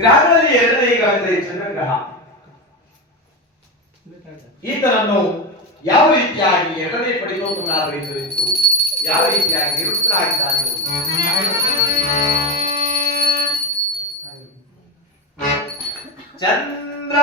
ಗ್ರಹಗಳಲ್ಲಿ ಎರಡನೇ ಗ್ರಹದಲ್ಲಿ ಚಂದ್ರಗ್ರಹ. ಈತನನ್ನು ಯಾವ ರೀತಿಯಾಗಿ ಎರಡನೇ ಪಡಿತೋತ್ತಮನಾದರಿತು, ಯಾವ ರೀತಿಯಾಗಿ ನಿರುತ್ತನಾಗಿದ್ದಾನೆ ಚಂದ್ರ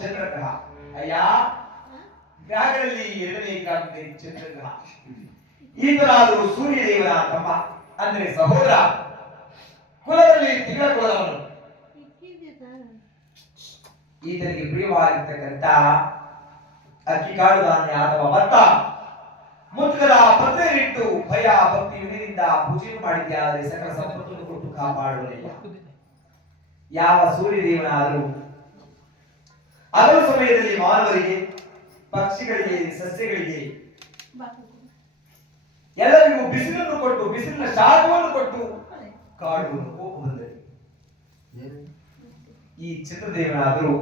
ಚಂದ್ರಗ್ರಹ. ಅಯ್ಯ ಗ್ರಹಗಳಲ್ಲಿ ಎರಡನೇ ಗ್ರಹ ಚಂದ್ರಗ್ರಹ. ಈತನಾದರೂ ಸೂರ್ಯದೇವನ ತಮ್ಮ ಅಂದ್ರೆ ಸಹೋದರ, ಕುಲದಲ್ಲಿ ತಿಂಗಳ ಕುಲದವನು. ಈತನಿಗೆ ಪ್ರಿಯವಾಗಿರ್ತಕ್ಕಂಥ ಅಕ್ಕಿ ಕಾಳು ಧಾನ್ಯ ಅಥವಾ ಭತ್ತ ಮುತ್ಕದ ಪತ್ರೆಯನ್ನಿಟ್ಟು ಭಯ ಭಕ್ತಿ ವಿನಯದಿಂದ ಪೂಜೆ ಮಾಡಿದ್ಯಾದರೆ ಸಕಲ ಸಂಪತ್ತನ್ನು ಕೊಟ್ಟು ಕಾಪಾಡುವನಿಲ್ಲ. ಯಾವ ಸೂರ್ಯದೇವನಾದರೂ ಅದರ ಸಮಯದಲ್ಲಿ ಮಾನವರಿಗೆ, ಪಕ್ಷಿಗಳಿಗೆ, ಸಸ್ಯಗಳಿಗೆ ಎಲ್ಲರಿಗೂ ಬಿಸಿಲನ್ನು ಕೊಟ್ಟು, ಬಿಸಿಲಿನ ಶಾಖವನ್ನು ಕೊಟ್ಟು ಕಾಡುವನ್ನು ಹೋಗುವಂತೆ ಈ ಚಂದ್ರದೇವನಾದರೂ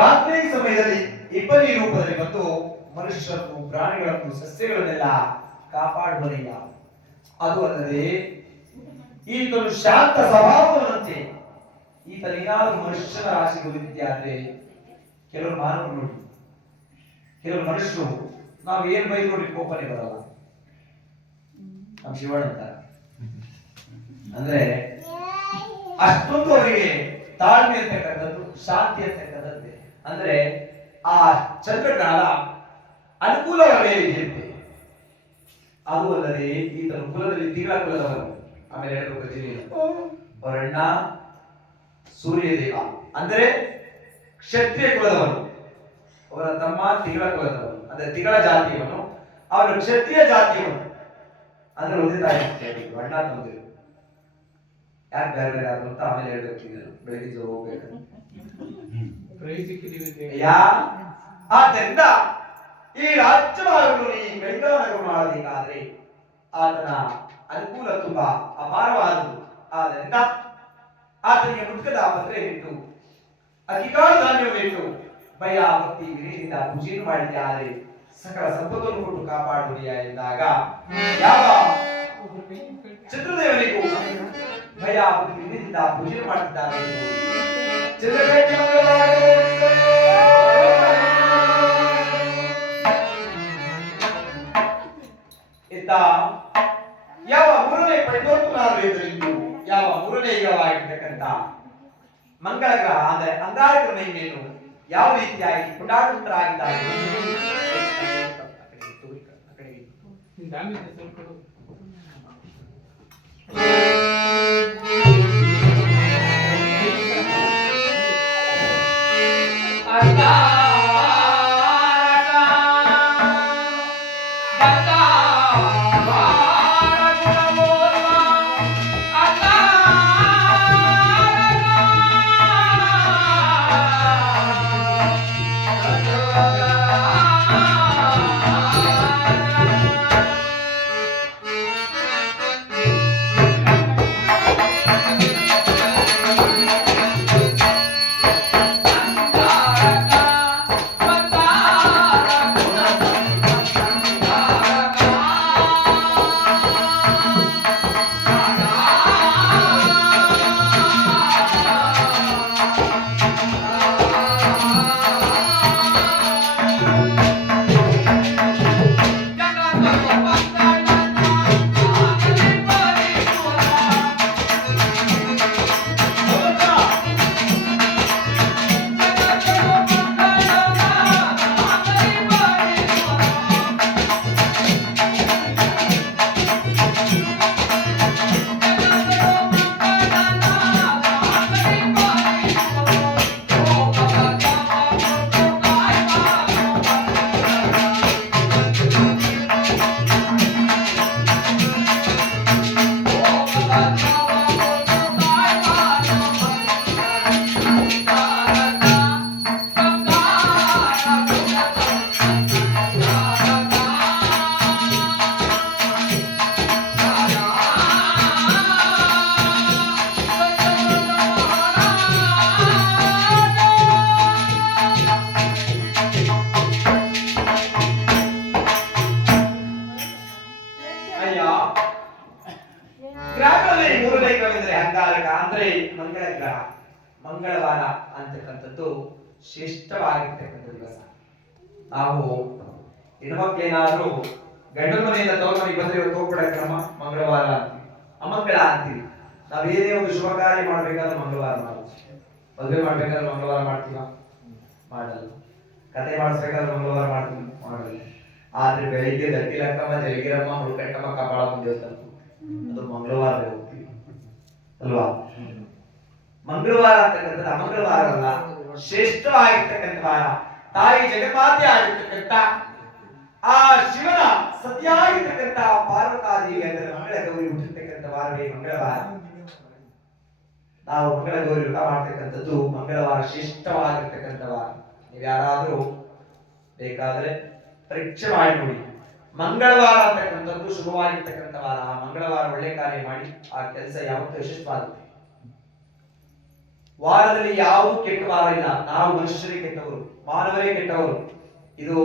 ರಾತ್ರಿ ಸಮಯದಲ್ಲಿ ಇಬ್ಬನಿ ರೂಪದಲ್ಲಿ ಬಂದು ಮನುಷ್ಯರನ್ನು, ಪ್ರಾಣಿಗಳನ್ನು, ಸಸ್ಯಗಳನ್ನೆಲ್ಲ ಕಾಪಾಡುವನಿಲ್ಲ. ಅದು ಅಲ್ಲದೆ ಈತನು ಶಾಂತ ಸ್ವಭಾವವಂತೆ. ಈತನೇನಾದರೂ ಮನುಷ್ಯನ ರಾಶಿಗೆ ಹೋಗಿದ್ದಾದ್ರೆ ಕೆಲವರು ಮಾನವರು ನೋಡಿ, ಕೆಲವರು ಮನುಷ್ಯರು ನಾವು ಏನ್ ಬೈದು ನೋಡಿ ಕೋಪನೆ ಬರಲ್ಲ. ನಮ್ಮ ಶಿವಣ್ಣ ಅಂತ ಅಂದ್ರೆ ಅಷ್ಟೊಂದು ಅವರಿಗೆ ತಾಳ್ಮೆ ಅಂತಕ್ಕಂಥದ್ದು, ಶಾಂತಿ ಅಂತಕ್ಕಂಥದ್ದೇ. ಅಂದ್ರೆ ಆ ಚಂದ್ರಗ್ರಹದ ಅನುಕೂಲವೇ ಇರುತ್ತೆ. ಅದು ಅಲ್ಲದೆ ಈತನ ಕುಲದಲ್ಲಿ ತಿಂಗಳ ಕುಲದವರು. ಆಮೇಲೆ ಹೇಳಬೇಕು ಅವರಣ್ಣ ಸೂರ್ಯದೇವ ಅಂದ್ರೆ ಕ್ಷತ್ರಿಯ ಕುಲದವನು, ಅವರ ತಮ್ಮ ತಿಂಗಳ ಕುಲದವನು ಅಂದ್ರೆ ತಿಂಗಳ ಜಾತಿಯವನು, ಅವನು ಕ್ಷತ್ರಿಯ ಜಾತಿಯವನು. ಅಂದ್ರೆ ಒಂದೇ ತಾಯಿ ಅಣ್ಣ ತಂದಿರು. ಯಾಕೆ ಬೇರೆ ಬೇರೆ ಆದ್ರು ಅಂತ ಆಮೇಲೆ ಹೇಳ್ಬೇಕಿದ್ರು. ಬೆಳಗ್ಗೆ ಹೋಗ್ಬೇಕು. ಆದ್ದರಿಂದ ಈ ರಾಜ್ಯವನ್ನು ಈ ಕೈಗಾರಿಕೆ ಮಾಡಬೇಕಾದ್ರೆ ಆತನ ಅನುಕೂಲ ತುಂಬಾ ಅಪಾರವಾದದ್ದು. ಆದ್ದರಿಂದ ಆತನಿಗೆ ಮುಖದ ಪತ್ರೆ ಇಟ್ಟು, ಅಧಿಕಾರ ಧಾನ್ಯವಿಟ್ಟು, ಭಯ ಭಕ್ತಿ ವಿನಯದಿಂದ ಪೂಜೆಯನ್ನು ಮಾಡಿದ್ದಾರೆ ಸಕಲ ಸಂಪತ್ತನ್ನು ಕೊಟ್ಟು ಕಾಪಾಡುವುದಿಯ ಎಂದಾಗ ಯಾವ ಚಂದ್ರದೇವನಿಗೂ ಭಯ ಭಕ್ತಿ ವಿನಯದಿಂದ ಪೂಜೆ ಮಾಡುತ್ತಿದ್ದಾರೆ. ಇತ್ತ ಯಾವ ಮೂರನೇ ಪೈದೋತ್ತನಾದರೂ ಯಾವ ಮೂರನೇ ಯುಗವಾಗಿರ್ತಕ್ಕಂಥ ಮಂಗಳ ಗ್ರಹ ಅಂದರೆ ಅಂಗಾರಕ ಮಹಿಮೆಯನ್ನು ಯಾವ ರೀತಿಯಾಗಿ ಪುಟಾಟುತ್ತರಾಗಿದ್ದಾರೆ ಗ್ರಹಗಳಲ್ಲಿ ಮೂರನೇ ಗ್ರಹವೆಂದರೆ ಅಂಗಾರಕ, ಅಂದ್ರೆ ಮಂಗಳ ಗ್ರಹ. ಮಂಗಳವಾರ ಅಂತಕ್ಕಂಥದ್ದು ಶ್ರೇಷ್ಠವಾಗಿರ್ತಕ್ಕಂಥ ದಿವಸ. ನಾವು ಹೆಣ್ಮಕ್ಳೇನಾದ್ರೂ ಗಂಡನ ಮನೆಯಿಂದ ತವರು ಮನೆಗೆ ಬಂದ್ರೆ ಇವತ್ತು ಹೋಗ್ಬಿಡ ಕ್ರಮ ಮಂಗಳವಾರ ಅಂತೀವಿ, ಅಮಂಗಳ ಅಂತೀವಿ. ನಾವೇನೇ ಒಂದು ಶುಭ ಕಾರ್ಯ ಮಾಡ್ಬೇಕಾದ್ರೆ ಮಂಗಳವಾರ ಮಾಡ್ತೀವಿ. ಮದುವೆ ಮಾಡ್ಬೇಕಾದ್ರೆ ಮಂಗಳವಾರ ಮಾಡ್ತೀವ? ಮಾಡಲ್ಲ. ಕತೆ ಮಾಡಿಸ್ಬೇಕಾದ್ರೆ ಮಂಗಳವಾರ ಮಾಡ್ತೀವಿ? ಮಾಡಲ್ಲ. ಆದ್ರೆ ಬೆಳಿಗ್ಗೆ ದಟ್ಟಿಲಕ್ಕಮ್ಮ, ಜಲಗಿರಮ್ಮ, ಮುಳುಕಟ್ಟಮ್ಮ, ಕಪಾಳಮ್ಮ ದೇವಸ್ಥಾನ ಅದು ಮಂಗಳವಾರ ಹೋಗ್ತೀವಿ ಅಲ್ವಾ? ಮಂಗಳವಾರ ಅಂತಕ್ಕಂಥದ್ದು ಅಮಂಗಳವಾರ ಅಲ್ಲ, ಶ್ರೇಷ್ಠವಾಗಿರ್ತಕ್ಕಂಥ ವಾರ. ತಾಯಿ ಜಗನ್ಮಾತೆ ಆಗಿರ್ತಕ್ಕಂಥ ಆ ಶಿವನ ಸತಿಯಾಗಿರ್ತಕ್ಕಂಥ ಪಾರ್ವತಾದೇವಿ ಅಂದರೆ ಮಂಗಳ ಗೌರಿ ಹುಟ್ಟಿರ್ತಕ್ಕಂಥ ವಾರವೇ ಮಂಗಳವಾರ. ನಾವು ಮಂಗಳ ಗೌರಿ ವ್ರತ ಮಾಡ್ತಕ್ಕಂಥದ್ದು ಮಂಗಳವಾರ ಶ್ರೇಷ್ಠವಾಗಿರ್ತಕ್ಕಂಥ ವಾರ. ನೀವು ಯಾರಾದ್ರೂ ಬೇಕಾದ್ರೆ ಪರೀಕ್ಷೆ ಮಾಡಿ ನೋಡಿ. ಮಂಗಳವಾರ ಅಂತಕ್ಕಂಥದ್ದು ಶುಭವಾಗಿರ್ತಕ್ಕಂಥ ವಾರ. ಆ ಮಂಗಳವಾರ ಒಳ್ಳೆ ಕಾರ್ಯ ಮಾಡಿ ಆ ಕೆಲಸ ಯಾವತ್ತೂ ಯಶಸ್ವಾಗುತ್ತೆ. ವಾರದಲ್ಲಿ ಯಾವುದು ಕೆಟ್ಟ ವಾರ ಇಲ್ಲ. ನಾವು ಮನುಷ್ಯರೇ ಕೆಟ್ಟವರು, ಮಾನವರೇ ಕೆಟ್ಟವರು. ಇದು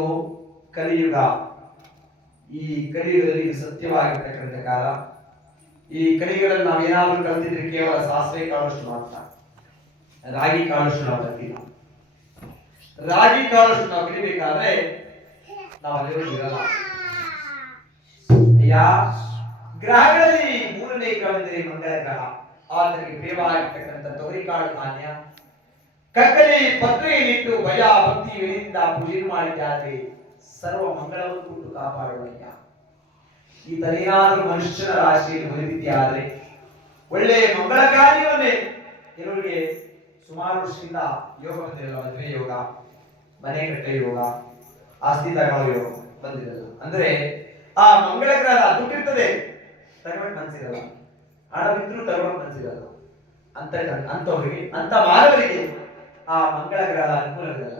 ಕಲಿಯುಗ. ಈ ಕಲಿಯುಗದಲ್ಲಿ ಇದು ಸತ್ಯವಾಗಿರ್ತಕ್ಕಂಥ ಕಾಲ. ಈ ಕಲಿಯುಗದಲ್ಲಿ ನಾವು ಏನಾದರೂ ಕಲ್ತಿದ್ರೆ ಕೇವಲ ಸಾಸಿವೆ ಕಾಳಷ್ಟು ಮಾತ್ರ, ರಾಗಿ ಕಾಳಷ್ಟು ನಾವು ಕಲ್ತಿಲ್ಲ. ರಾಗಿ ಕಾಳಷ್ಟು ನಾವು ಕಲಿಬೇಕಾದ್ರೆ ನಾವು ಅಲ್ಲಿವರೆಗೂ ಇರಲ್ಲ. ಗ್ರಹಗಳಲ್ಲಿ ಮೂರನೇ ಗ್ರಹವೆಂದರೆ ಮಂಗಳ ಗ್ರಹ. ಆತನಿಗೆ ಪ್ರಿಯವಾಗಿರ್ತಕ್ಕಂಥ ತೊಗರಿ ಕಾಳು ಧಾನ್ಯ, ಕಕ್ಕಲಿ ಪತ್ರೆಯನ್ನಿಟ್ಟು ಭಯ ಭಕ್ತಿ ವಿನಿಂದ ಪೂಜೆ ಮಾಡಿದ್ದಾದ್ರೆ ಸರ್ವ ಮಂಗಳವನ್ನು ಕೊಟ್ಟು ಕಾಪಾಡುವಯ್ಯ. ಈತನೇನಾದರೂ ಮನುಷ್ಯನ ರಾಶಿಯಲ್ಲಿ ಹೊಂದಿದ್ಯಾದ್ರೆ ಒಳ್ಳೆ ಮಂಗಳ ಕಾರ್ಯವನ್ನೇ. ಕೆಲವರಿಗೆ ಸುಮಾರು ವರ್ಷದಿಂದ ಯೋಗ ಬಂದಿರಲ್ಲ. ಮದುವೆ ಯೋಗ, ಮನೆ ಕಟ್ಟೆ ಯೋಗ, ಆಸ್ತಿ ತಗೊಳ್ಳೋ ಯೋಗ ಬಂದಿರಲ್ಲ. ಅಂದ್ರೆ ಆ ಮಂಗಳ ಗ್ರಹ ದುಡ್ಡಿರ್ತದೆ, ತಗೊಳಕ್ ಮನ್ಸಿರಲ್ಲ. ಹಣ ಬಿದ್ರು ತಗೊಳಕ್ ಮನ್ಸಿರಲ್ಲ. ಅಂತವರಿಗೆ, ಅಂತ ಮಾನವರಿಗೆ ಆ ಮಂಗಳ ಗ್ರಹ ಅನುಕೂಲವಿರಲ್ಲ.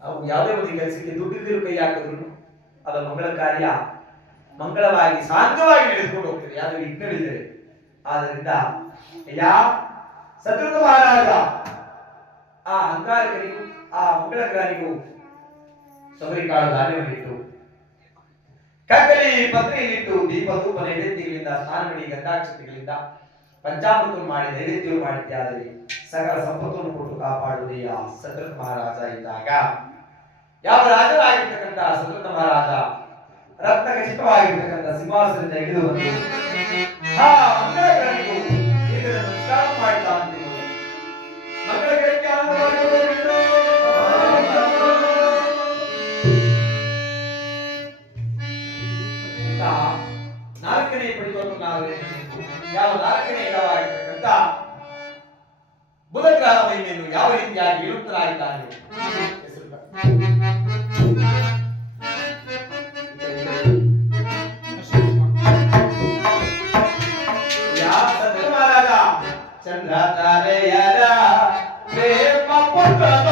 ಅವು ಯಾವುದೇ ಒಂದು ಕೆಲಸಕ್ಕೆ ದುಡ್ಡಿದ್ರು ಕೈ ಹಾಕಿದ್ರು ಅದು ಮಂಗಳ ಕಾರ್ಯ ಮಂಗಳವಾಗಿ ಶಾಂತವಾಗಿ ನಡೆದುಕೊಂಡು ಹೋಗ್ತದೆ, ಯಾರು ವಿಘ್ನವಿಲ್ಲದೆ. ಆದ್ರಿಂದ ಸತೃಕ ಮಹಾರಾಜ ಆ ಅಂಗಾರಕನಿಗೂ ಆ ಮಂಗಳ ಗ್ರಹನಿಗೂ ತೊಗರಿ ಕಾಳು ಧಾನ್ಯವನ್ನಿಟ್ಟು, ಕಕ್ಕಲಿ ಪತ್ರೆಯನ್ನಿಟ್ಟು, ದೀಪ ಧೂಪ ನೈವೇದ್ಯಗಳಿಂದ, ಸ್ನಾನ ಮಾಡಿ ಗಂಧಾಕ್ಷತೆಗಳಿಂದ ಪಂಚಾಮೃತ ಮಾಡಿ ನೈವೇದ್ಯ ಮಾಡಿದ್ದಾದರೆ ಸಕಲ ಸಂಪತ್ತನ್ನು ಕೊಟ್ಟು ಕಾಪಾಡುವುದೇ ಆ ಸತೃಕ ಮಹಾರಾಜ ಇದ್ದಾಗ, ಯಾವ ರಾಜರಾಗಿರ್ತಕ್ಕಂಥ ಸತೃಕ ಮಹಾರಾಜ ರತ್ನ ಖಚಿತವಾಗಿರ್ತಕ್ಕಂಥ ಸಿಂಹಾಸನದಿಂದ ಇಳಿದು ಬಂದು ಆ ಮಂಗಳ ಗ್ರಹನಿಗೂ ನಮಸ್ಕಾರ ಮಾಡ್ತಾ ಅಂತೀವಿ. ಮಂಗಳ ಗ್ರಹಕ್ಕೆ ಕಲ್ಕನೆ ಪಡಿಬೇಕು ನಾವು ಯಾವ ನಾಲ್ಕನೇ ಇಡವಾಗಿರ್ತಕ್ಕಂಥ ಬುಧ ಗ್ರಹ ಮಹಿಮೆಯನ್ನು ಯಾವ ರೀತಿಯಾಗಿ ಇಳುತ್ತಲಾಗಿದ್ದಾನೆ ಚಂದ್ರ ತಾರೆಯರ ಪ್ರೇಮ ಪುತ್ರನ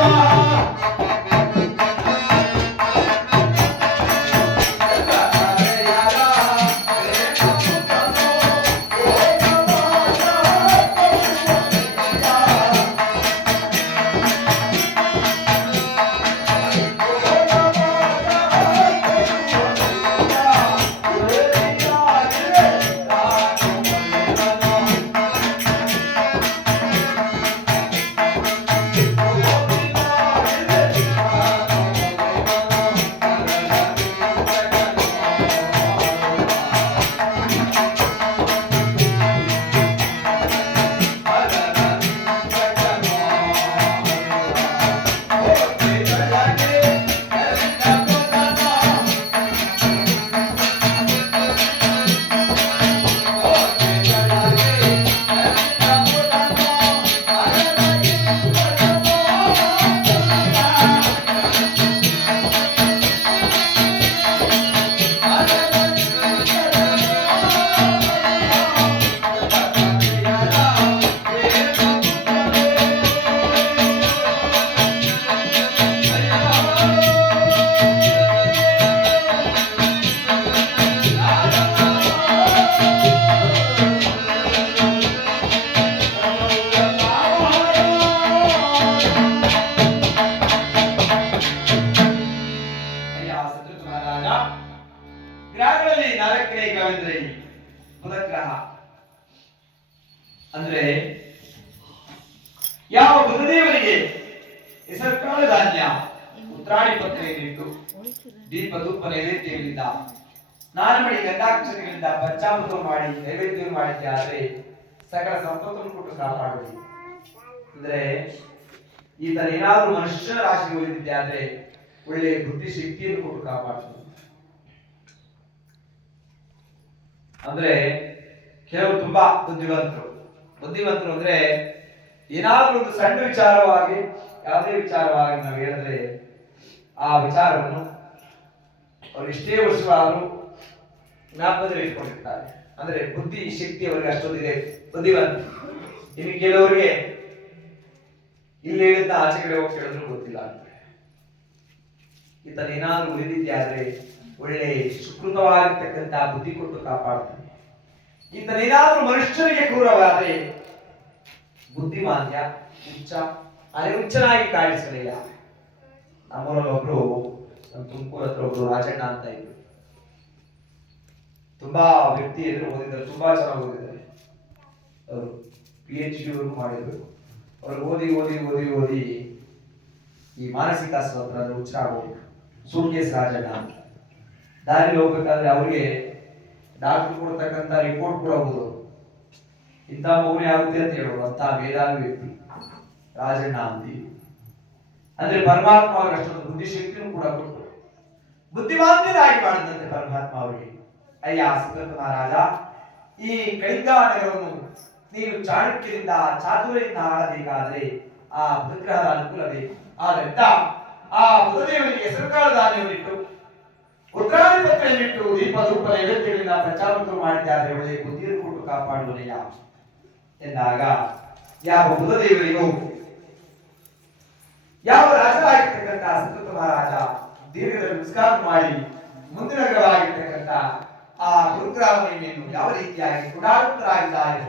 ಗ್ರಹಗಳಲ್ಲಿ ನಾಲ್ಕನೇ ಗ್ರಹವೆಂದರೆ ಬುಧ ಗ್ರಹ. ಅಂದ್ರೆ ಯಾವ ಬುಧದೇವರಿಗೆ ಹೆಸರುಕಾಳು ಧಾನ್ಯ ಉತ್ರಾಣಿ ಪತ್ರೆಯನ್ನಿಟ್ಟು ದೀಪ ಧೂಪ ನೈವೇದ್ಯಗಳಿಂದ ನಾನಮಡಿ ಗಂಧಾಕ್ಷತೆಗಳಿಂದ ಪಂಚಾಮೃತ ಮಾಡಿ ನೈವೇದ್ಯ ಮಾಡಿದ್ದೆ ಆದ್ರೆ ಸಕಲ ಸಂಪತ್ತನ್ನು ಕೊಟ್ಟು ಕಾಪಾಡುವುದು. ಅಂದ್ರೆ ಈತನ ಏನಾದ್ರೂ ಮನುಷ್ಯನ ರಾಶಿಗೆ ಉಳಿದಿದ್ದೆ ಆದ್ರೆ ಒಳ್ಳೆ ಬುದ್ಧಿ ಶಕ್ತಿಯನ್ನು ಕೊಟ್ಟು ಕಾಪಾಡುವುದು. ಅಂದ್ರೆ ಕೆಲವು ತುಂಬಾ ಬುದ್ಧಿವಂತರು ಅಂದ್ರೆ ಏನಾದ್ರೂ ಒಂದು ಸಣ್ಣ ವಿಚಾರವಾಗಿ ಯಾವುದೇ ವಿಚಾರವಾಗಿ ನಾವು ಹೇಳಿದ್ರೆ ಆ ವಿಚಾರವನ್ನು ಅವರು ಇಷ್ಟೇ ವರ್ಷವಾದರೂ ಜ್ಞಾಪಕದಲ್ಲಿ ಇಟ್ಕೊಂಡಿರ್ತಾರೆ. ಅಂದ್ರೆ ಬುದ್ಧಿ ಶಕ್ತಿ ಅವರಿಗೆ ಅಷ್ಟೊಂದಿದೆ ಬುದ್ಧಿವಂತ. ಇನ್ನು ಕೆಲವರಿಗೆ ಇಲ್ಲಿ ಹೇಳಿದ್ದ ಆಚೆ ಕಡೆ ಹೋಗಿ ಕೇಳಿದ್ರು ಗೊತ್ತಿಲ್ಲ ಅಂತ. ಈತನ ಏನಾದ್ರೂ ಉಳಿದಿದ್ದೆ ಆದ್ರೆ ಒಳ್ಳೆ ಸುಕೃತವಾಗಿರ್ತಕ್ಕಂಥ ಬುದ್ಧಿ ಕೊಟ್ಟು ಕಾಪಾಡ್ತಾನೆ. ಈತನೇನಾದ್ರೂ ಮನುಷ್ಯರಿಗೆ ಕ್ರೂರವಾದ್ರೆ ಬುದ್ಧಿಮಾಂದ್ಯ ಹುಚ್ಚ ಹುಚ್ಚನಾಗಿ ಕಾಣಿಸಲಿಲ್ಲ. ನಮ್ಮೂರಲ್ಲಿ ಒಬ್ರು ತುಮಕೂರು ಹತ್ರ ಒಬ್ರು ರಾಜಣ್ಣ ಅಂತ ಇದ್ರು. ತುಂಬಾ ವ್ಯಕ್ತಿ ಎದುರು ಓದಿದ್ದಾರೆ, ತುಂಬಾ ಚೆನ್ನಾಗಿ ಓದಿದ್ದಾರೆ. ಅವರು PhD ಮಾಡಿದ್ರು. ಅವ್ರು ಓದಿ ಈ ಮಾನಸಿಕ ಆಸ್ಪತ್ರೆ ಹುಚ್ಚರಾಗೋಗ್ಬಿಟ್ರು. ಸೂಟ್ಕೇಸ್ ರಾಜಣ್ಣ ಅಂತ. ದಾರಿ ಹೋಗ್ಬೇಕಾದ್ರೆ ಅವ್ರಿಗೆ ಡಾಕ್ಟರ್ ಕೊಡ್ತಕ್ಕಂಥ ರಿಪೋರ್ಟ್ ಕೂಡ ಹೋಗುದು ಇಂಥ ಮಗುನೇ ಆಗುತ್ತೆ ಅಂತ ಹೇಳೋರು. ಅಂತ ಮೇಧಾವಿ ವ್ಯಕ್ತಿ ರಾಜಣ್ಣ ಅಂತೀವಿ. ಅಂದ್ರೆ ಪರಮಾತ್ಮ ಅವ್ರಿಗೆ ಅಷ್ಟೊಂದು ಬುದ್ಧಿಶಕ್ತಿನೂ ಕೂಡ ಕೊಟ್ಟು ಬುದ್ಧಿಮಾಂದ್ಯರಾಗಿ ಮಾಡಿದಂತೆ ಪರಮಾತ್ಮ ಅವರಿಗೆ. ಅಯ್ಯ ಸುಗತ ಮಹಾರಾಜ, ಈ ಕಳಿಂಗ ನಗರವನ್ನು ನೀನು ಚಾಣಕ್ಯದಿಂದ ಚಾತುರ್ಯದಿಂದ ಆಡಬೇಕಾದ್ರೆ ಆ ಬುಧಗ್ರಹದ ಅನುಕೂಲ ಬೇಕು. ಆದ್ದರಿಂದ ಆ ಬುಧದೇವನಿಗೆ ಹೆಸರುಕಾಳು ಧಾನ್ಯವನ್ನಿಟ್ಟು ಉತ್ರಾಣಿ ಪತ್ರೆಯನ್ನಿಟ್ಟು ದೀಪ ಧೂಪ ನೈವೇದ್ಯಗಳಿಂದ ಪ್ರಚಾರ ಮಾಡಿದ್ದಾರೆ ಒಳ್ಳೆ ಬುದ್ಧಿಯನ್ನು ಕೊಟ್ಟು ಕಾಪಾಡುವನೆಯ ಎಂದಾಗ ಯಾವ ಬುಧದೇವರಿಗೂ ಯಾವ ರಾಜರಾಗಿರ್ತಕ್ಕಂಥ ಸುಕೃತ ಮಹಾರಾಜ ದೀರ್ಘದಲ್ಲಿ ನಮಸ್ಕಾರ ಮಾಡಿ ಮುಂದಿನ ಗ್ರಹವಾಗಿರ್ತಕ್ಕಂಥ ಆ ಗುರುಗ್ರಹ ಮಹಿಮೆಯನ್ನು ಯಾವ ರೀತಿಯಾಗಿ ಗುಣಾತ್ಮರಾಗಿದ್ದಾರೆ.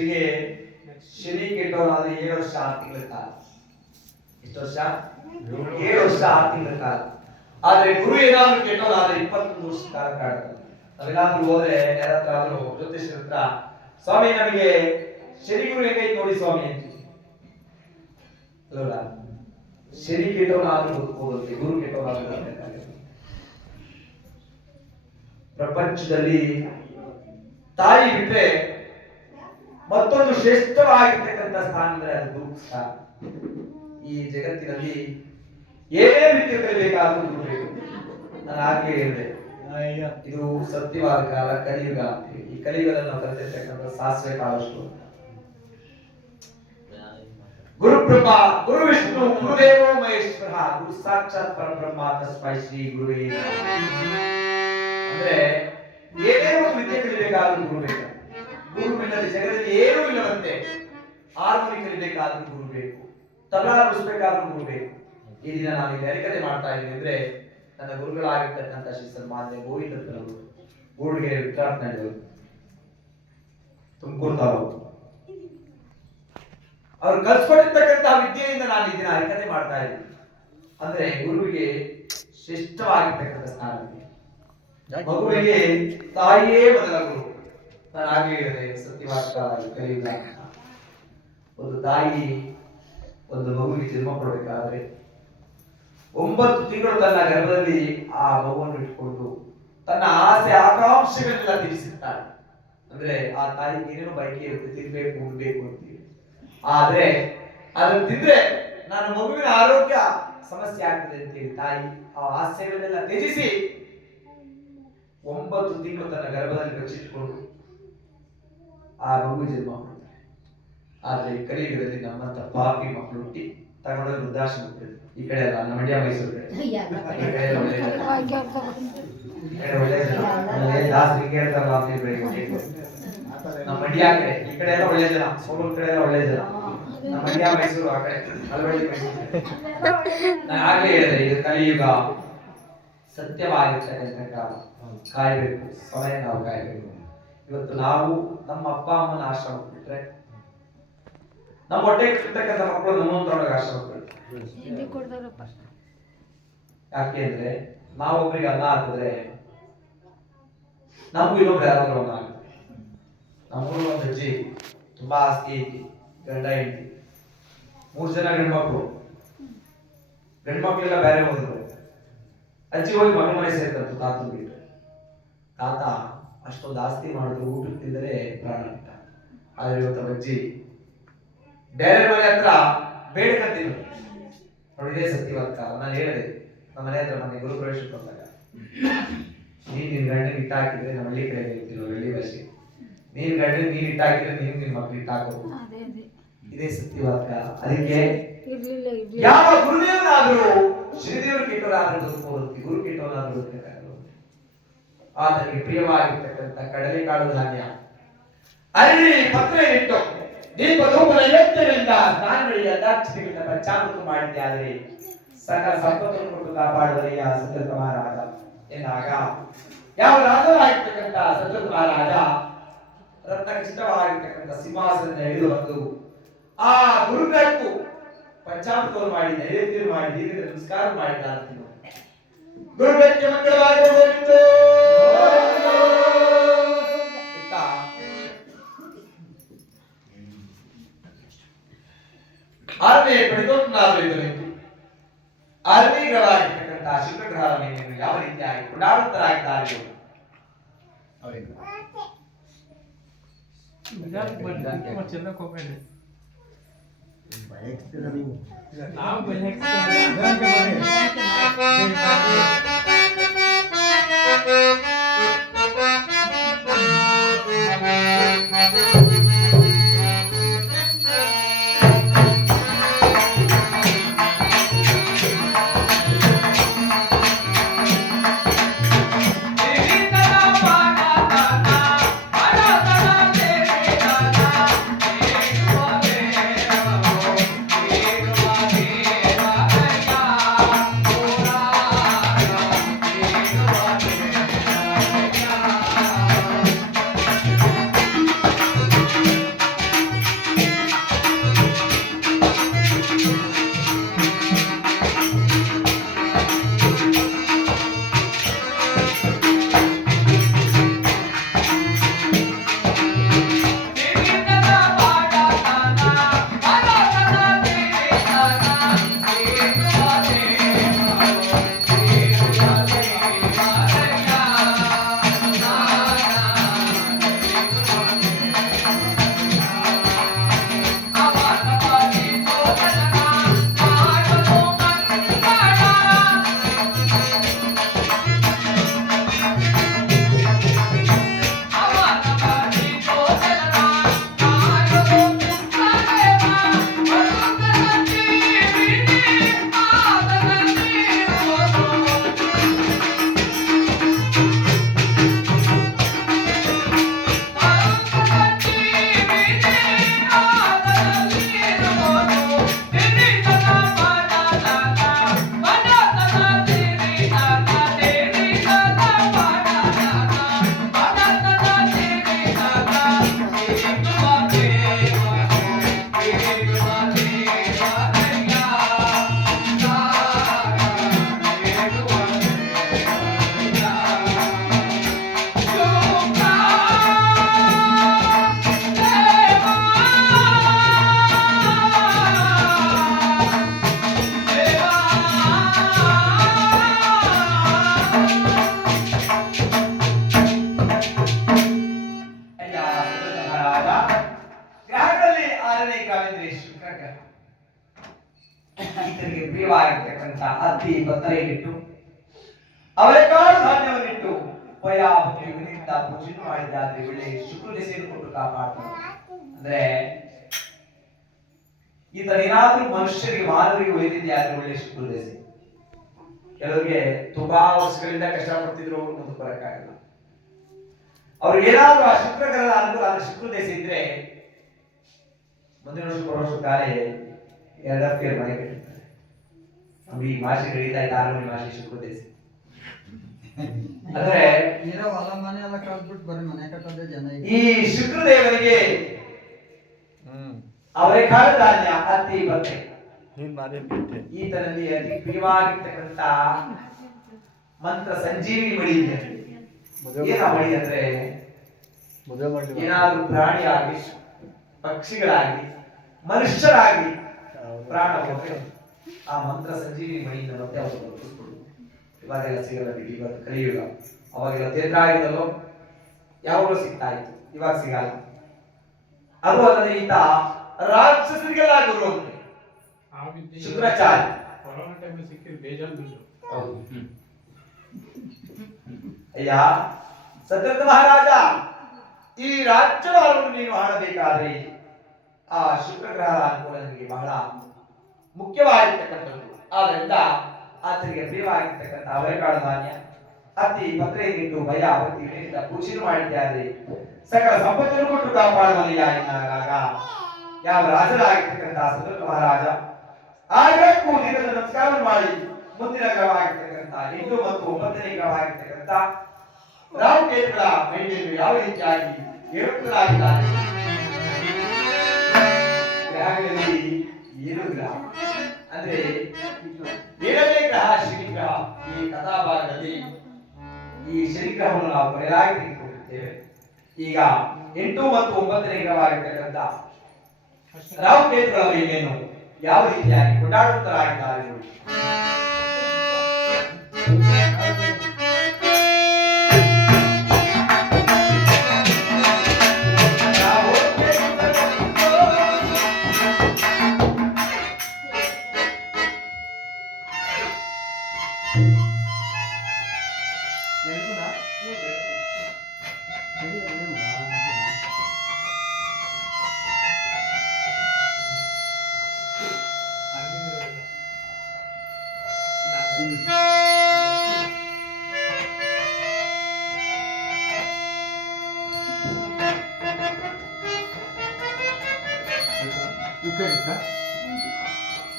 ಶಿಷ್ಯರಿಗೆ ಶನಿ ಕೆಟ್ಟವರಾದ್ರೆ 7 ವರ್ಷ 6 ತಿಂಗಳ ಕಾಲ. ಎಷ್ಟು ವರ್ಷ? 7 ವರ್ಷ 6 ತಿಂಗಳ ಕಾಲ. ಆದ್ರೆ ಗುರು ಏನಾದ್ರು ಕೆಟ್ಟವರಾದ್ರೆ 21 ವರ್ಷ ಕಾಲ ಕಾಡ್ತಾರೆ. ನಾವೇನಾದ್ರೂ ಹೋದ್ರೆ ಯಾರಾದ್ರೂ ಜ್ಯೋತಿಷ್ಯರ ಹತ್ರ, ಸ್ವಾಮಿ ನಮಗೆ ಶನಿ ಗುರು ಹೆಂಗೈತೆ ನೋಡಿ ಸ್ವಾಮಿ ಅಂತೀವಿ ಅಲ್ವಲ್ಲ. ಶನಿ ಕೆಟ್ಟವನಾದ್ರೂ ಬದುಕೋದಂತೆ, ಗುರು ಕೆಟ್ಟವನಾದ್ರೂ. ಪ್ರಪಂಚದಲ್ಲಿ ತಾಯಿ ಬಿಟ್ರೆ ಮತ್ತೊಂದು ಶ್ರೇಷ್ಠವಾಗಿರ್ತಕ್ಕಂಥ ಸ್ಥಾನ ಅಂದ್ರೆ ಅದು ಗುರು ಸ್ಥಾನ. ಈ ಜಗತ್ತಿನಲ್ಲಿ ಏನೇ ವಿದ್ಯೆ ಕಲಿಬೇಕಾದ್ರೂ ಗುರು ಬೇಕು. ನಾನು ಆಗ್ಲೇ ಹೇಳಿದೆ, ಇದು ಸತ್ಯವಾದ ಕಾಲ, ಕಲಿಯುಗ ಅಂತೀವಿ. ಈ ಕಲಿಯುಗದಲ್ಲಿ ನಾವು ಕಲಿತಿರ್ತಕ್ಕಂಥ ಸಾಸಿವೆ ಕಾಲಷ್ಟು. ಗುರು ಬ್ರಹ್ಮ, ಗುರು ವಿಷ್ಣು, ಗುರುದೇವೋ ಮಹೇಶ್ವರ, ಗುರು ಸಾಕ್ಷಾತ್ ಪರಬ್ರಹ್ಮ ತಸ್ಮೈ ಶ್ರೀ ಗುರುವೇ ನಮಃ. ಅಂದ್ರೆ ಏನೇ ಒಂದು ವಿದ್ಯೆ ಕಲಿಬೇಕಾದ್ರೂ ಗುರು ಬೇಕು. ಗುರುವಿಲ್ಲದೆ ಜಗದಲ್ಲಿ ಏನೂ ಇಲ್ಲವಂತೆ. ಹಾರ್ಮೋನಿ ಕಲಿಬೇಕಾದ್ರೂ ಗುರು ಬೇಕು, ತಬಲಾ ನುಡಿಸಬೇಕಾದ್ರೂ ಗುರು ಬೇಕು. ಈ ದಿನ ನಾನು ಇಲ್ಲಿ ಹರಿಕತೆ ಮಾಡ್ತಾ ಇದ್ದೀನಿ ಅಂದ್ರೆ ನನ್ನ ಗುರುಗಳಾಗಿರ್ತಕ್ಕಂಥ ಶ್ರೀ ಸನ್ಮಾನ್ಯ ಗೋವಿಂದಪ್ಪನವರು, ಗೂಡ್ಗೆರೆ ವಿಕ್ರಾಂತನವರು, ತುಮಕೂರು ತಾಲೂಕು, ಅವ್ರು ಕಲ್ಸ್ಕೊಂಡಿರ್ತಕ್ಕಂಥ ವಿದ್ಯೆಯಿಂದ ನಾನು ಈ ದಿನ ಹರಿಕತೆ ಮಾಡ್ತಾ ಇದ್ದೀನಿ. ಅಂದ್ರೆ ಗುರುವಿಗೆ ಶ್ರೇಷ್ಠವಾಗಿರ್ತಕ್ಕಂಥ ಸ್ಥಾನ. ಮಗುವಿಗೆ ತಾಯಿಯೇ ಮೊದಲ ಗುರು. ನಾನು ಹಾಗೆ ಹೇಳಿದೆ, ಸತ್ಯವಾದ ಕಲಿಯುಗ. ಒಂದು ತಾಯಿ ಒಂದು ಮಗುವಿಗೆ ಜನ್ಮ ಕೊಡಬೇಕಾದ್ರೆ 9 ತಿಂಗಳು ತನ್ನ ಗರ್ಭದಲ್ಲಿ ಆ ಮಗುವನ್ನು ಇಟ್ಕೊಂಡು ತನ್ನ ಆಸೆ ಆಕಾಂಕ್ಷೆಗಳೆಲ್ಲ ತೀರಿಸುತ್ತಾಳೆ. ಅಂದ್ರೆ ಆ ತಾಯಿಗೆ ಏನೇನೋ ಬಯಕೆ ಇರುತ್ತೆ, ತಿನ್ಬೇಕು ಉಣ್ಬೇಕು ಅಂತೀವಿ. ಆದ್ರೆ ಅದನ್ನು ತಿಂದ್ರೆ ನನ್ನ ಮಗುವಿನ ಆರೋಗ್ಯ ಸಮಸ್ಯೆ ಆಗ್ತದೆ ಅಂತೇಳಿ ತಾಯಿ ಆ ಆಸೆಗಳನ್ನೆಲ್ಲ ತ್ಯಜಿಸಿ 9 ತಿಂಗಳು ತನ್ನ ಗರ್ಭದಲ್ಲಿ ಬಚ್ಚಿಟ್ಕೊಂಡು ಆ ಮಗು ಜನ್ಮ ಮಾಡ್ತಾರೆ. ಆದ್ರೆ ಕಲಿಯುಗದಲ್ಲಿ ನಮ್ಮಂತ ಪಾಪಿ ಮಕ್ಕಳು ಹುಟ್ಟಿ ತಗೊಂಡೋಗಿ ವೃದ್ಧಾಶ್ರಮ. ಈ ಕಡೆ ಅಲ್ಲ, ನಮ್ಮ ಮಂಡ್ಯ ಮೈಸೂರು ಕಡೆ ಒಳ್ಳೆ ಜನ ಹೇಳ್ತಾರಲ್ಲ ನಮ್ಮ ಮಂಡ್ಯ ಕಡೆ, ಈ ಕಡೆ ಎಲ್ಲ ಒಳ್ಳೆ ಜನ, ಸೋಮೂರು ಕಡೆ ಎಲ್ಲ ಒಳ್ಳೆ ಜನ, ನಮ್ಮ ಮಂಡ್ಯ ಮೈಸೂರು ಆ ಕಡೆ ಅಲ್ವಳ್ಳಿ ಮೈಸೂರು. ನಾನು ಆಗ್ಲೇ ಹೇಳಿದೆ, ಇದು ಕಲಿಯುಗ, ಸತ್ಯವಾಗಿರ್ತಕ್ಕಂಥ ಕಾಲ. ಕಾಯ್ಬೇಕು, ಸಮಯ ನಾವು ಕಾಯ್ಬೇಕು. ಇವತ್ತು ನಾವು ನಮ್ಮ ಅಪ್ಪ ಅಮ್ಮನ ಆಶ್ರಮ ಬಿಟ್ರೆ ನಮ್ಮ ಹೊಟ್ಟೆ ಇರ್ತಕ್ಕಂಥ ಮಕ್ಕಳು ನಮ್ಮೊಂದರೊಳಗೆ ಆಶ್ರಮ ಯಾಕೆ ಅಂದ್ರೆ ನಾವೊಬ್ಬರಿಗೆ ಅನ್ನ ಹಾಕಿದ್ರೆ ನಮಗೂ ಇನ್ನೊಬ್ರು ಯಾರಾದ್ರೂ ಅನ್ನ ಆಗುತ್ತೆ. ನಮ್ಮೂರು ಒಂದು ಅಜ್ಜಿ ತುಂಬಾ ಆಸ್ತಿ ಐತಿ, ಗಂಡ ಹೆಂಡತಿ, 3 ಜನ ಗಂಡ್ಮಕ್ಳು. ಗಂಡ್ಮಕ್ಳೆಲ್ಲ ಬೇರೆ ಹೋದ್ರು. ಅಜ್ಜಿ ಹೋಗಿ ಮಗನ ಮನೆ ಸೇರ್ತಂತು ತಾತನ ಬಿಟ್ಟು. ತಾತ ಅಷ್ಟೊಂದು ಆಸ್ತಿ ಮಾಡಿದ್ರು, ಊಟಕ್ಕೆ ತಿಂದರೆ ಪ್ರಾಣ ಅಂತ. ಆದ್ರೆ ಇವತ್ತು ಅಜ್ಜಿ ಬೇರೆ ಮನೆ ಹತ್ರ ಬೇಡ್ಕಂತಿದ್ರು. ನೋಡಿದೇ ಸತ್ಯವಾದ ಕಾಲ. ನಾನು ಹೇಳಿದೆ ನಮ್ಮ ಮನೆ ಹತ್ರ ಮೊನ್ನೆ ಗುರು ಪ್ರವೇಶಕ್ಕೆ ಬಂದಾಗ, ನಿನ್ ಗಂಡನ ಇಟ್ಟ ಹಾಕಿದ್ರೆ ನಮ್ಮ ಹಳ್ಳಿ ಕಡೆ ಹೇಳ್ತಿರೋ ಹಳ್ಳಿ ಭಾಷೆ, ನೀನ್ ಗಂಡನ ನೀನ್ ಇಟ್ಟ ಹಾಕಿದ್ರೆ ನೀನ್ ನಿನ್ ಮಕ್ಳು ಇಟ್ಟ ಹಾಕೋದು. ಇದೇ ಸತ್ಯವಾದ ಕಾಲ. ಅದಕ್ಕೆ ಯಾವ ಗುರುದೇವನಾದ್ರೂ ಶ್ರೀದೇವರು ಕೆಟ್ಟವರಾದ್ರೂ ಬದುಕಬಹುದು, ಗುರು ಕೆಟ್ಟವನಾದ್ರೂ ಬದುಕಬೇಕಾಗಲ್ಲ. ಆತನಿಗೆ ಪ್ರಿಯವಾಗಿರ್ತಕ್ಕಂಥ ಕಡಲೆಕಾಳು ಧಾನ್ಯ ಅರಳಿ ಪತ್ರ ಇಟ್ಟು ದೀಪಧೂಪದ ಎತ್ತರಿಂದ ಸ್ನಾನಗಳಿಗೆ ಅದಾಕ್ಷತೆಗಳಿಂದ ಪಂಚಾಮೃತ ಮಾಡಿದ್ದೆ. ಆದರೆ ಸಕಲ ಸಂಪತ್ತನ್ನು ಕೊಟ್ಟು ಕಾಪಾಡುವರೆಯ ಸತತ ಮಹಾರಾಜ ಎಂದಾಗ ಯಾವ ರಾಜರಾಗಿರ್ತಕ್ಕಂಥ ಸತತ ಮಹಾರಾಜ ರತ್ನಖಚಿತವಾಗಿರ್ತಕ್ಕಂಥ ಸಿಂಹಾಸನದಿಂದ ಹಿಡಿದು ಬಂದು ಆ ಗುರುಗಳಿಗೂ ಪಂಚಾಮೃತವನ್ನು ಮಾಡಿ ನೈವೇದ್ಯ ಮಾಡಿ ದೀರ್ಘ ನಮಸ್ಕಾರ ಮಾಡಿದ್ದಾರೆ. ಗುರುಗಳಿಗೆ ಮಂಗಳವಾಗಬಹುದು. ಆರನೇ ಪಡಿತೋತ್ನಾದ್ರಿಂದ ಆರನೇ ಗ್ರಹವಾಗಿರ್ತಕ್ಕಂಥ ಶುಕ್ರಗ್ರಹದ ಮೇಲೆ ಯಾವ ರೀತಿಯಾಗಿ ಪುನರಾವರ್ತರಾಗಿದ್ದಾರೆ ಪ್ರಿಯವಾಗಿರ್ತಕ್ಕಂಥ ಹತ್ತಿ ಪತ್ರೆಯನ್ನಿಟ್ಟು ಅವರೆಕಾಳು ಧಾನ್ಯವನ್ನಿಟ್ಟು ಉಪಯಾಭಕ್ತಿಯಿಂದ ಪೂಜೆ ಮಾಡಿದ್ದಾದ್ರೆ ಒಳ್ಳೆ ಶುಕ್ರ ದೆಸೆಯನ್ನು ಕೊಟ್ಟು ಕಾಪಾಡ್ತಾರೆ. ಅಂದ್ರೆ ಈತನೇನಾದ್ರೂ ಮನುಷ್ಯರಿಗೆ ಮಾನವರಿಗೆ ಒಯ್ದಿದ್ದೆ ಆದ್ರೆ ಒಳ್ಳೆ ಶುಕ್ರ ದೆಸೆ. ಕೆಲವರಿಗೆ ತುಂಬಾ ವರ್ಷಗಳಿಂದ ಕಷ್ಟಪಡ್ತಿದ್ರು, ಅವರು ಮುಂದೆ ಬರಕ್ಕಾಗಲ್ಲ. ಅವ್ರಿಗೆ ಏನಾದ್ರೂ ಆ ಶುಕ್ರ ಗ್ರಹದ ಅನುಕೂಲ ಆದ್ರೆ ಶುಕ್ರ ದೆಸೆ ಇದ್ರೆ ಮುಂದಿನ ವರ್ಷ ಬರೋ ವರ್ಷ ಕಾಲೇ ಎರಡಕ್ಕೆ ಮನೆ ಕಟ್ಟಿರ್ತಾರೆ. ನಮ್ಗೆ ಈ ಮಾಸಿ ನಡೀತಾ ಇದ್ದ 6 ಮಾಸಿ ಶುಕ್ರ ದೆಸೆ ಅಂದ್ರೆ ಈ ಶುಕ್ರದೇವರಿಗೆ ಅವರೆಕಾಳು ಧಾನ್ಯ ಹತ್ತಿ ಬತ್ತೆ ಈತನಲ್ಲಿ ಅತಿ ಪ್ರಿಯವಾಗಿರ್ತಕ್ಕಂಥ ಮಂತ್ರ ಸಂಜೀವಿನಿ ಮಡಿ ಇದೆ. ಏನ ಮಡಿ ಅಂದ್ರೆ ಏನಾದ್ರೂ ಪ್ರಾಣಿಯಾಗಿ ಪಕ್ಷಿಗಳಾಗಿ ಮನುಷ್ಯರಾಗಿ ಪ್ರಾಣ ಹೋದ್ರೆ ಆ ಮಂತ್ರ ಸಂಜೀವಿನಿ ಮಡಿಯಿಂದ ಮತ್ತೆ ಅವರು ಇವಾಗೆಲ್ಲ ಸಿಗಲ್ಲ. ಇವತ್ತು ಕಲಿಯುಗ, ಅವಾಗೆಲ್ಲ ತೇಂದ್ರಾಯುಧದಲ್ಲೋ ಯಾವಾಗಲೂ ಸಿಗ್ತಾ ಇತ್ತು, ಇವಾಗ ಸಿಗಲ್ಲ. ಅದು ಅಲ್ಲದೆ ಈತ ರಾಕ್ಷಸರಿಗೆಲ್ಲ ಗುರು ಅಂತೆ ಶುಕ್ರಾಚಾರ್ಯ. ಅಯ್ಯ ಸತ್ಯವ್ರತ ಮಹಾರಾಜ, ಈ ರಾಜ್ಯವನ್ನು ನೀನು ಆಳಬೇಕಾದ್ರೆ ಆ ಶುಕ್ರ ಗ್ರಹದ ಅನುಕೂಲ ನಿಮಗೆ ಬಹಳ ಮುಖ್ಯವಾಗಿರ್ತಕ್ಕಂಥದ್ದು. ಆದ್ರಿಂದ ಆತನಿಗೆ ಪ್ರಿಯವಾಗಿರ್ತಕ್ಕಂಥ ಅವರೆಕಾಳು ಧಾನ್ಯ ಹತ್ತಿ ಪತ್ರೆಯನ್ನಿಟ್ಟು ಭಯ ಭಕ್ತಿಗಳಿಂದ ಪೂಜೆ ಮಾಡಿದ್ದಾರೆ. ಸಕಲ ಸಂಪತ್ತನ್ನು ಕೊಟ್ಟು ಕಾಪಾಡುವಲ್ಲಿಯ ಎನ್ನಾಗ ಯಾವ ರಾಜರಾಗಿರ್ತಕ್ಕಂಥ ಸತ್ಯವ್ರತ ಮಹಾರಾಜ ಆಗಕ್ಕೂ ದಿನದ ನಮಸ್ಕಾರವನ್ನು ಮಾಡಿ ಮುಂದಿನ ಗ್ರಹವಾಗಿರ್ತಕ್ಕಂಥ 8 ಮತ್ತು 9ನೇ ಗ್ರಹವಾಗಿರ್ತಕ್ಕಂಥ ರಾಹುಕೇತುಗಳ ಮೈಲಿಯನ್ನು ಯಾವ ರೀತಿಯಾಗಿ ಏರುತ್ತಲಾಗಿದ್ದಾರೆ. ಗ್ರಹಗಳಲ್ಲಿ 7 ಗ್ರಹ ಅಂದ್ರೆ 7ನೇ ಗ್ರಹ ಶನಿ ಗ್ರಹ. ಈ ಕಥಾಭಾಗದಲ್ಲಿ ಈ ಶನಿ ಗ್ರಹವನ್ನು ನಾವು ಬರೆಯಲಾಗಿ ತೆಗೆದುಕೊಂಡಿದ್ದೇವೆ. ಈಗ 8 ಮತ್ತು 9ನೇ ಗ್ರಹವಾಗಿರ್ತಕ್ಕಂಥ ರಾಹುಕೇತುಗಳ ಮಹಿಮೆಯನ್ನು ಯಾವ ರೀತಿಯಾಗಿ ಕೊಂಡಾಡುತ್ತಲಾಗಿದ್ದಾರೆ ನೋಡಿ.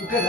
ఇక్కడ